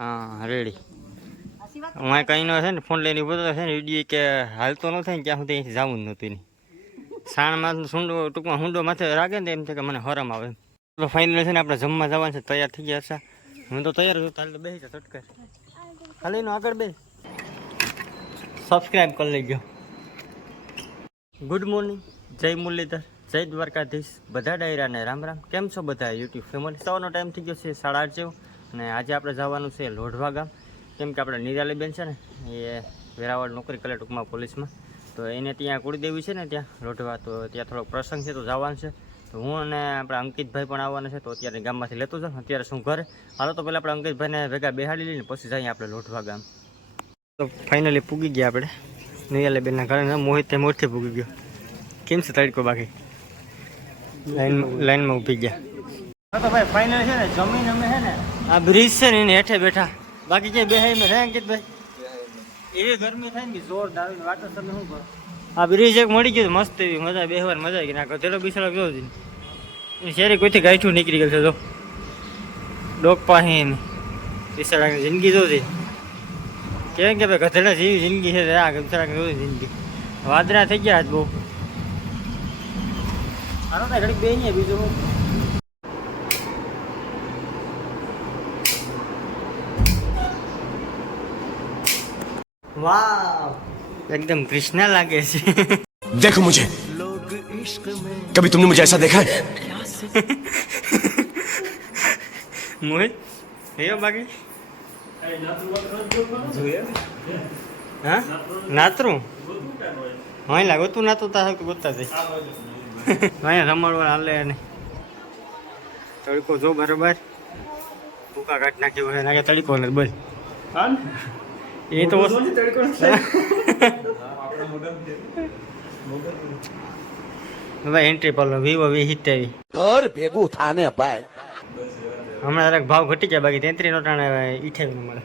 હા રેડી હું કંઈ નો છે ને ફોન લઈને ઊભો છે ને વીડિયો કે હાલતો ન થાય ને ત્યાં સુધી જવું જ નહોતું સાણ સાણમાં સુંડો ટૂંકમાં હુંડો માથે રાખે ને એમ છે કે મને હરમ આવે તો ફાઇનલ છે ને આપણે જમવા જવાનું છે તૈયાર થઈ ગયા છે. હું તો તૈયાર છું તારે તો બેસી જા ચટકર ખાલી નો આગળ બે સબસ્ક્રાઈબ કરી લેજો. ગુડ મોર્નિંગ જય મુરલીધર. જય દ્વારકાધીશ. બધા ડાયરાને રામ રામ. કેમ છો બધા? યુટ્યુબ ફેમિલી સવારનો ટાઈમ થઈ ગયો છે સાડા આઠ જેવો. અને આજે આપણે જવાનું છે લોઢવા ગામ. કેમ કે આપણે નિરાલીબેન છે ને એ વેરાવળ નોકરી કરે ટૂંકમાં પોલીસમાં. તો એને ત્યાં કુળદેવી છે ને ત્યાં લોઢવા તો ત્યાં થોડોક પ્રસંગ છે તો જવાનું છે. તો હું અને આપણા અંકિતભાઈ પણ આવવાના છે તો અત્યારે ગામમાંથી લેતો જાઉં. અત્યારે શું ઘરે? હાલો તો પહેલાં આપણે અંકિતભાઈને ભેગા બેહાડી લઈને પછી જઈએ આપણે લોઢવા ગામ. તો ફાઇનલી પૂગી ગયા આપણે. નિરાલીબેનના ઘરે મોહિત મોરથી પૂગી ગયો. કેમ છે તડકો બાકી? લાઈનમાં લાઈનમાં ઊભી ગયા. તો ભાઈ ફાઇનલ છે ને જમીન અમે છે આ બ્રિજ છે ને એને હેઠે બેઠા. બાકી ક્યાંય બેહાઈ મેં રહે અંકિતભાઈ એવી ગરમી થાય ને જોરદાર આવી વાતો તમે શું કરો? આ બ્રિજ એક મળી ગયું મસ્ત એવી મજા બેહવાની મજા આવી ગઈ. ના ગધેડો બિસાડો ગયો છે? શેરી કોઈથી ગાયઠું નીકળી ગયું છે જો. ડોક પાસે એની. બિસાડાની જિંદગી જો છે. કેમ કે ભાઈ ગધેડા જેવી જિંદગી છે આ બિસાડા જોઈ જિંદગી. વાદળા થઈ ગયા આજ બહુ. હાલો ને ઘડીક નહીં બીજું હું વાવ एकदम कृष्णा लागे છે देखो मुझे कभी तुमने मुझे ऐसा देखा है મોહિત એયો બાકી હા નાતરું હા લાગો તું નાતું તા તો ગોતા જઈ અહીંયા રમાડવા હાલે ને તડકો જો બરોબર ભૂકા કાઢ નાખ્યો હોય નાખે તડકો ને બોલ એ તો હવે એન્ટ્રી પર વિવો વી હિટેવી ઘર ભેગું થાને ભાઈ. હમણાં જરાક ભાવ ઘટી ગયા બાકી તેત્રી નોટાણે ઈઠે ન મળે.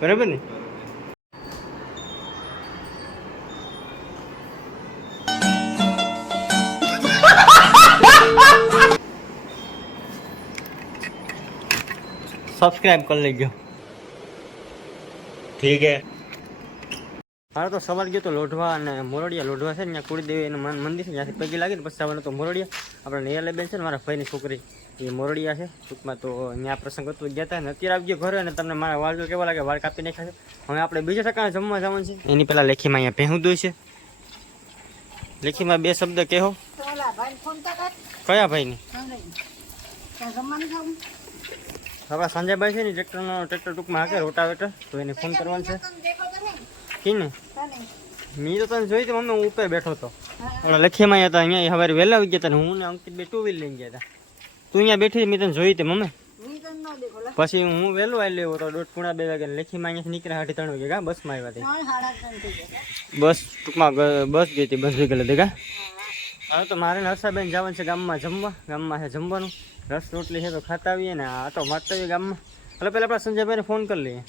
બરાબર ને? સબસ્ક્રાઇબ કરી લેજો. ઠીક હે. મારો તો સવાર ગયો તો લોઢવા અને મોરડિયા લોઢવા છે ને ત્યાં કુળદેવી એનું મન- મંદિર છે ત્યાંથી પૈકી લાગી ને પછી આવવાનું તો મોરડિયા. આપણે નેયાલે બેન છે ને મારા ભાઈની છોકરી એ મોરડિયા છે. ટૂંકમાં તો ત્યાં પ્રસંગ હતો ગયા હતા ને અત્યારે આવી ગયો ઘરે અને તમને મારા વાળ જો કેવા લાગે વાળ કાપી નાખ્યા છે. હવે આપણે બીજા ટકા જમવા જવાનું છે. એની પહેલાં લેખીમાં અહીંયા ભેહું દોઈ છે. લેખીમાં બે શબ્દ કહો ઓલા ભાઈ ફોન તો કર. કયા ભાઈની? ખાવું સંજયભાઈ છે ને ટ્રેક્ટરનો ટ્રેક્ટર ટૂંકમાં હાકે રોટાવેટર તો એને ફોન કરવાનો છે. કીને મેં તો તને જોઈ તો મમ્મી હું ઉપર બેઠો હતો. પણ લખીમાં હતા, અહીંયા સવારે વહેલા આવી ગયા હતા હું ને અંકિત બે ટુ વ્હીલ લઈને ગયા હતા. તું અહીંયા બેઠી મેં તને જોઈ તે મમ્મી. પછી હું વહેલો આવી લેવો તો દોઢ પૂણા બે વાગે લખીમાં અહીંયાથી નીકળ્યા અઢી ત્રણ વાગે કા? બસમાં આવ્યા હતી સાડા બસ ટૂંકમાં બસ ગઈ હતી બસ નીકળી હતી, કા? હવે તો મારે હર્ષાબેન જવાનું છે ગામમાં જમવા, ગામમાં છે જમવાનું. રસ રોટલી છે તો ખાતા આવીએ ને. આ તો મારતા આવીએ ગામમાં. એટલે પહેલાં આપણે સંજયભાઈને ફોન કરી લઈએ.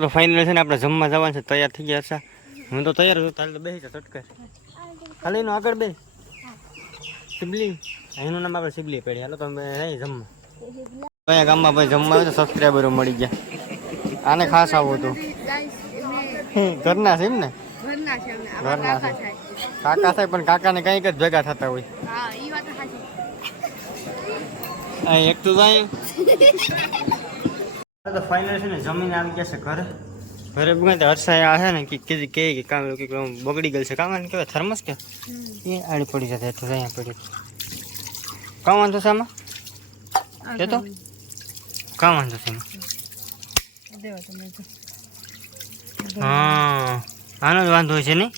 તો ફાઇનલ છે ને આપણે જમવા જવાનું છે. તૈયાર થઈ ગયા છે. હું તો તૈયાર છું. તારે તો બેસી જા ચટકર ખાલી નો આગળ બે સિબલી એનું નામ આપણે સિબલી પડી હાલો તમે જમવા. અહીંયા ગામમાં ભાઈ જમવા આવ્યો તો સબસ્ક્રાઈબરો મળી ગયા. આને ખાસ આવો તો ઘરના છે એમ ને? ઘરના કાકા થાય પણ કાકાને કંઈક જ ભેગા થતા હોય હા ઈ વાત સાચી અહીં એક તો જાય. તો ફાઇનલ છે ને જમીન આવી ગયા છે ઘરે. ઘરે બગા તો હર્ષાએ આ છે ને કે કીધી કે કે કામ કે બગડી ગયેલ છે. કામ ને કહેવાય થર્મસ કે? એ આડી પડી જશે એટલે અહીંયા પડી. કામ વાંધો છે આમાં? કે તો? કામ વાંધો છે હા. આનો જ વાંધો હોય છે નહીં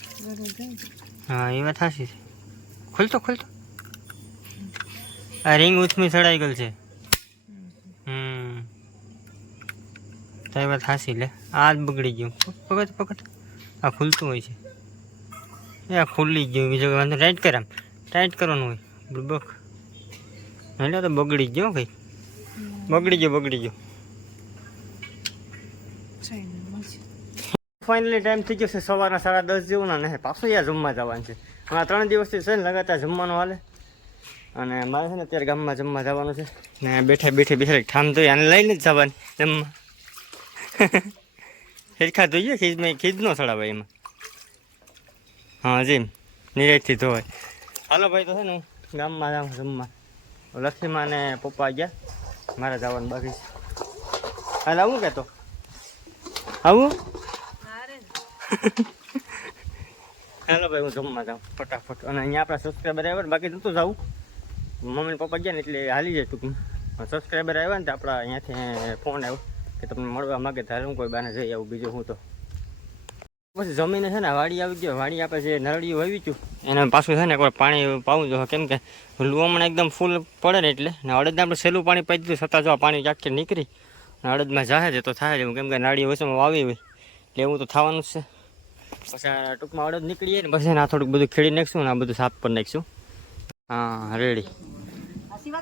હા એ વાત સાચી છે. ખુલતો ખુલતો. આ રિંગ ઉથમી ચડાઈ ગયેલ છે. હમ. તારી વાત હાસી લે. આ જ બગડી ગયું. પકડ પકડ. આ ખુલતું હોય છે. એ આ ખુલ્લી ગયું. બીજો વાંધો ટાઈટ કર આમ. ટાઈટ કરવાનું હોય. બક. એટલે તો બગડી ગયો કઈ બગડી ગયો બગડી ગયો. ફાઇનલી ટાઈમ થઈ ગયો છે સવારના સાડા દસ જેવું ને પાછું યાર જમવા જવાનું છે. હમણાં ત્રણ દિવસથી છે ને લગાતાર જમવાનું હાલે. અને મારે છે ને અત્યારે ગામમાં જમવા જવાનું છે. ને બેઠા બેઠે બેઠા ઠામ તો આને લઈને જ જવાની જમવા હેરખા ધોઈએ ખીજમાં ખીજ નો ચડાવે એમાં. હા જી નિરાયતથી ધોવાય. હાલો ભાઈ તો છે ને ગામમાં જાઉં જમવા. લક્ષ્મીમાં ને પપ્પા ગયા. મારે જવાનું બાકી છે. હાલ આવું કહેતો આવું? હાલો ભાઈ હું જમવા જાઉં ફટાફટ. અને અહીંયા આપણા સબસ્ક્રાઈબર આવ્યા બાકી નહોતું જવું મમ્મી પપ્પા ગયા ને એટલે હાલી જાય ટૂંકમાં. સબસ્ક્રાઈબર આવ્યા ને તો આપણા અહીંયાથી ફોન આવ્યો કે તમને મળવા માગે ત્યારે હું કોઈ બાને જઈ આવું, બીજું હું તો. પછી જમીને છે ને વાડી આવી ગયો. વાડી આપણે જે નરળીઓ વાવી છું એને પાછું છે ને કોઈ પાણી પાવું જોઈએ કેમ કે હમણાં એકદમ ફૂલ પડે ને એટલે. ને અડદને આપણે સહેલું પાણી પાઈ દીધું, છતાં જો પાણી ક્યાંક નીકળી. અને અડદમાં જાહે છે તો થાય છે કેમ કે નાળીઓ વચ્ચેમાં વાવી હોય. એટલે એવું તો થવાનું જ છે. પછી ટૂંકમાં અડદ નીકળીએ ને પછી આ થોડુંક બધું ખેડી નાખશું ને આ બધું સાફ પર નાખીશું. હા રેડી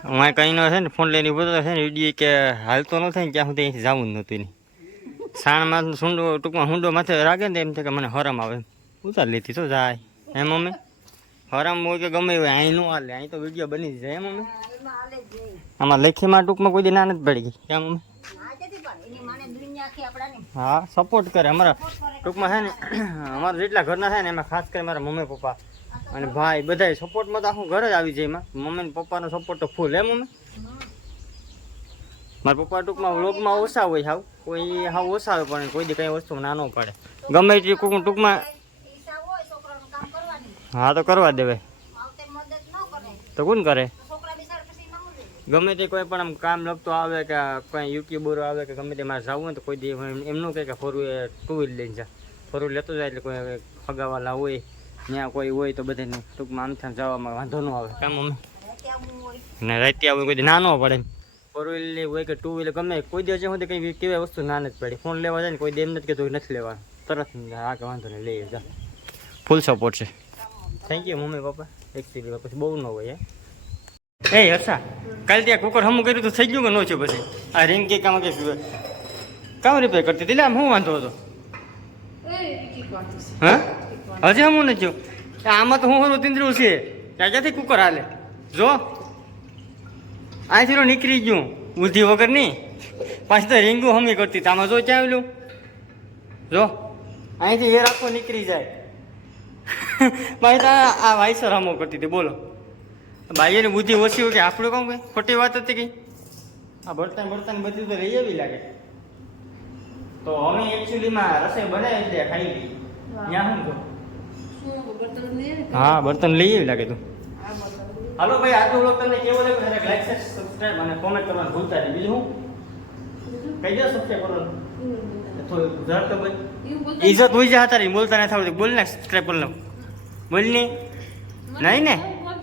હું આ કંઈ ન છે ને ફોન લઈને ઊભો તો છે ને વીડિયો કે હાલતો ન થાય ને ત્યાં સુધી અહીંથી જવું જ નહોતું એની. સાણમાં સુંડો ટૂંકમાં હુંડો માથે રાખે ને તો એમ થાય કે મને હરમ આવે. ઉતાર લીધી તો જાય. એમ મમ્મી હરમ હોય કે ગમે હોય અહીં નું હાલે. અહીં તો વીડિયો બની જ જાય એમ મમ્મી આમાં લેખીમાં ટૂંકમાં કોઈ દી ના નથી પડી. ગઈ કેમ મમ્મી હા સપોર્ટ કરે અમારા. ટૂંકમાં છે ને અમારા જેટલા ઘરના છે ને એમાં ખાસ કરી મારા મમ્મી પપ્પા અને ભાઈ બધાય સપોર્ટમાં તો આખું ઘર જ આવી જાય એમાં મમ્મી ને પપ્પાનો સપોર્ટ તો ફૂલ હે મમ્મી? મારા પપ્પા ટૂંકમાં વ્લોગમાં ઓછા હોય હાવ. કોઈ હાવ ઓછા આવે પણ કોઈ દી કઈ વસ્તુ ના ન પડે. ગમે તે કોક ટૂંકમાં હા, તો કરવા દેવાય તો કોણ કરે? ગમે તે કોઈ પણ આમ કામ લગતો આવે કે કોઈ યુટ્યુબર આવે કે ગમે તે મારે જવું હોય તો કોઈ દી એમ- એમનું કહે કે ફોર ટુ વ્હીલ લઈને જા. ફોર લેતો જાય એટલે કોઈ હવે ફગાવાલા હોય. ત્યાં કોઈ હોય તો બધાને ટૂંકમાં આમ ત્યાં જવામાં વાંધો ન આવે કામ અમે ને રાતે હોય કોઈ ના ન પડે ફોર વ્હીલ હોય કે ટુ વ્હીલર ગમે કોઈ દિવસ સુધી કંઈ કેવાય વસ્તુ ના નથી પડી ફોન લેવા જાય ને કોઈ દેમ નથી કહેતું કે નથી લેવા તરત આ કે વાંધો નહીં લઈએ જા ફૂલ સપોર્ટ છે થેન્ક યુ મમ્મી પપ્પા એક સીધી પછી બહુ ન હોય હે એ હર્ષા કાલે ત્યાં કુકર હમું કર્યું તો થઈ ગયું કે ન થયું પછી આ રિંગ કે કામ કે કામ રિપેર કરતી હતી આમ શું વાંધો હતો હા હજી હમું નથી આમાં તો હું હરું તીંદરું છે. ક્યાંથી કુકર હાલે? જો તો નીકળી ગયું બુદ્ધિ વગર નહીં. પાછી તો રીંગું હમી કરતી હતી. આમાં જો ક્યાં આવેલું? જો અહીંથી એ આખો નીકળી જાય. પાછી તા આ વાયસર હમો કરતી હતી બોલો. બાઈઓની બુદ્ધિ ઓછી હોય કે આપણું કહું કઈ? ખોટી વાત હતી કઈ? આ બળતણ બળતણ બધું તો રહી આવી લાગે. તો અમે એકચ્યુઅલીમાં રસોઈ બનાવી દે ખાઈ ગઈ ત્યાં શું હા બર્તન લઈ આવી લાગે તું. હાલો ભાઈ આજનો વ્લોગ તમને કેવો લાગ્યો? લાઈક શેર સબસ્ક્રાઇબ અને કોમેન્ટ કરવાનું ભૂલતા નહીં. બીજું હું કહી દો સબસ્ક્રાઇબ કરવાનું. થોડું તો ઇજ્જત હોય જા તારી બોલતા નથી આવડતું બોલ ને સબસ્ક્રાઇબ કરી લઉં. બોલ નહીં નહીં ને?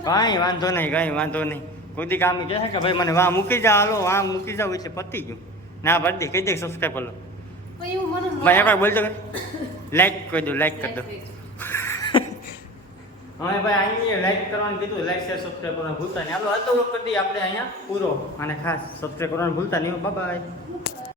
કાંઈ વાંધો નહીં કાંઈ વાંધો નહીં. કોઈ કામ કહે છે કે ભાઈ મને વાહ મૂકી જા હાલો વાહ મૂકી જાવ એટલે પતી ગયું. ના ભરતી દે કહી દે સબસ્ક્રાઇબ કરી લો. ભાઈ એકવાર બોલતો લાઈક કરી દો લાઈક કરી દો. હવે ભાઈ અહીંયા લાઈક કરવાનું કીધું લાઈક શેર સબસ્ક્રાઈબ કરવાનું ભૂલતા નહીં. હાલો, આ તો કરી દઈએ આપણે અહીંયા પૂરો. અને ખાસ સબસ્ક્રાઈબ કરવાનું ભૂલતા નહીં બાય